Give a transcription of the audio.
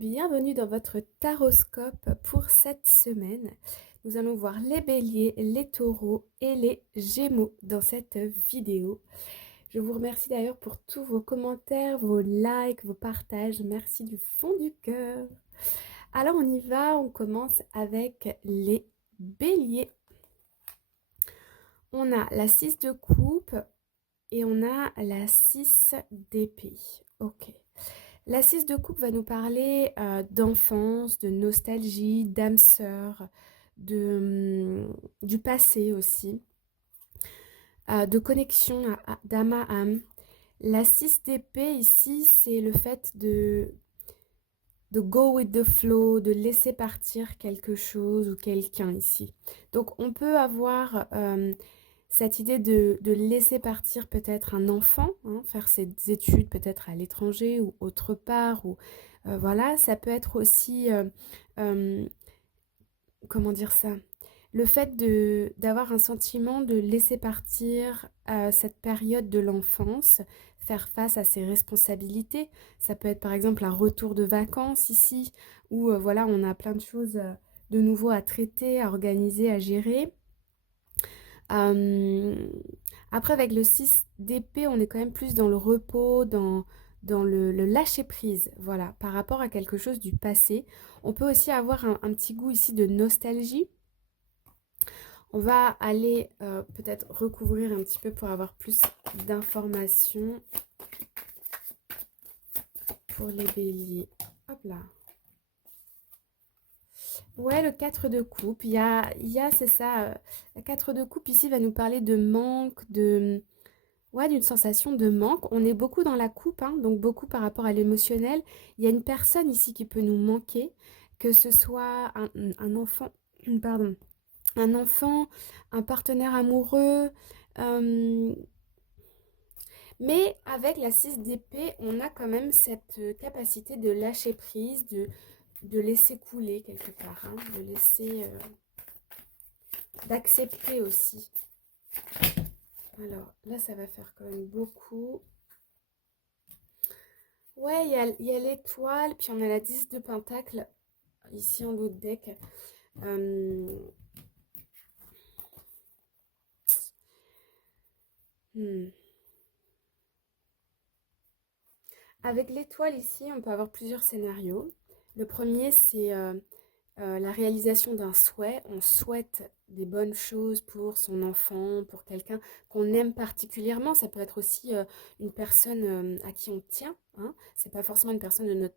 Bienvenue dans votre taroscope pour cette semaine. Nous allons voir les béliers, les taureaux et les gémeaux dans cette vidéo. Je vous remercie d'ailleurs pour tous vos commentaires, vos likes, vos partages. Merci du fond du cœur. Alors on y va, on commence avec les béliers. On a la 6 de coupe et on a la 6 d'épée. Ok. La 6 de coupe va nous parler d'enfance, de nostalgie, d'âme sœur, du passé aussi, de connexion d'âme à âme. La 6 d'épée ici, c'est le fait de go with the flow, de laisser partir quelque chose ou quelqu'un ici. Donc on peut avoir cette idée de laisser partir peut-être un enfant, hein, faire ses études peut-être à l'étranger ou autre part, ou voilà, ça peut être aussi, euh, comment dire ça, le fait d'avoir un sentiment de laisser partir cette période de l'enfance, faire face à ses responsabilités. Ça peut être par exemple un retour de vacances ici, où voilà, on a plein de choses de nouveau à traiter, à organiser, à gérer. Euh, Après, avec le 6 d'épée, on est quand même plus dans le repos, dans le lâcher-prise, voilà, par rapport à quelque chose du passé. On peut aussi avoir un petit goût ici de nostalgie. On va aller peut-être recouvrir un petit peu pour avoir plus d'informations pour les béliers. Hop là. Ouais, le 4 de coupe, c'est ça, le 4 de coupe ici va nous parler de manque, ouais, d'une sensation de manque. On est beaucoup dans la coupe, hein, donc beaucoup par rapport à l'émotionnel. Il y a une personne ici qui peut nous manquer, que ce soit un enfant, pardon, un enfant, un partenaire amoureux. euh, mais avec la 6 d'épée, on a quand même cette capacité de lâcher prise, de laisser couler quelque part, hein, de laisser, d'accepter aussi. Alors là, ça va faire quand même beaucoup. Ouais, il y a l'étoile, puis on a la 10 de pentacle ici en haut de deck. Euh, hmm. Avec l'étoile ici, on peut avoir plusieurs scénarios. Le premier, c'est la réalisation d'un souhait. On souhaite des bonnes choses pour son enfant, pour quelqu'un qu'on aime particulièrement. Ça peut être aussi une personne à qui on tient, hein. C'est pas forcément une personne de notre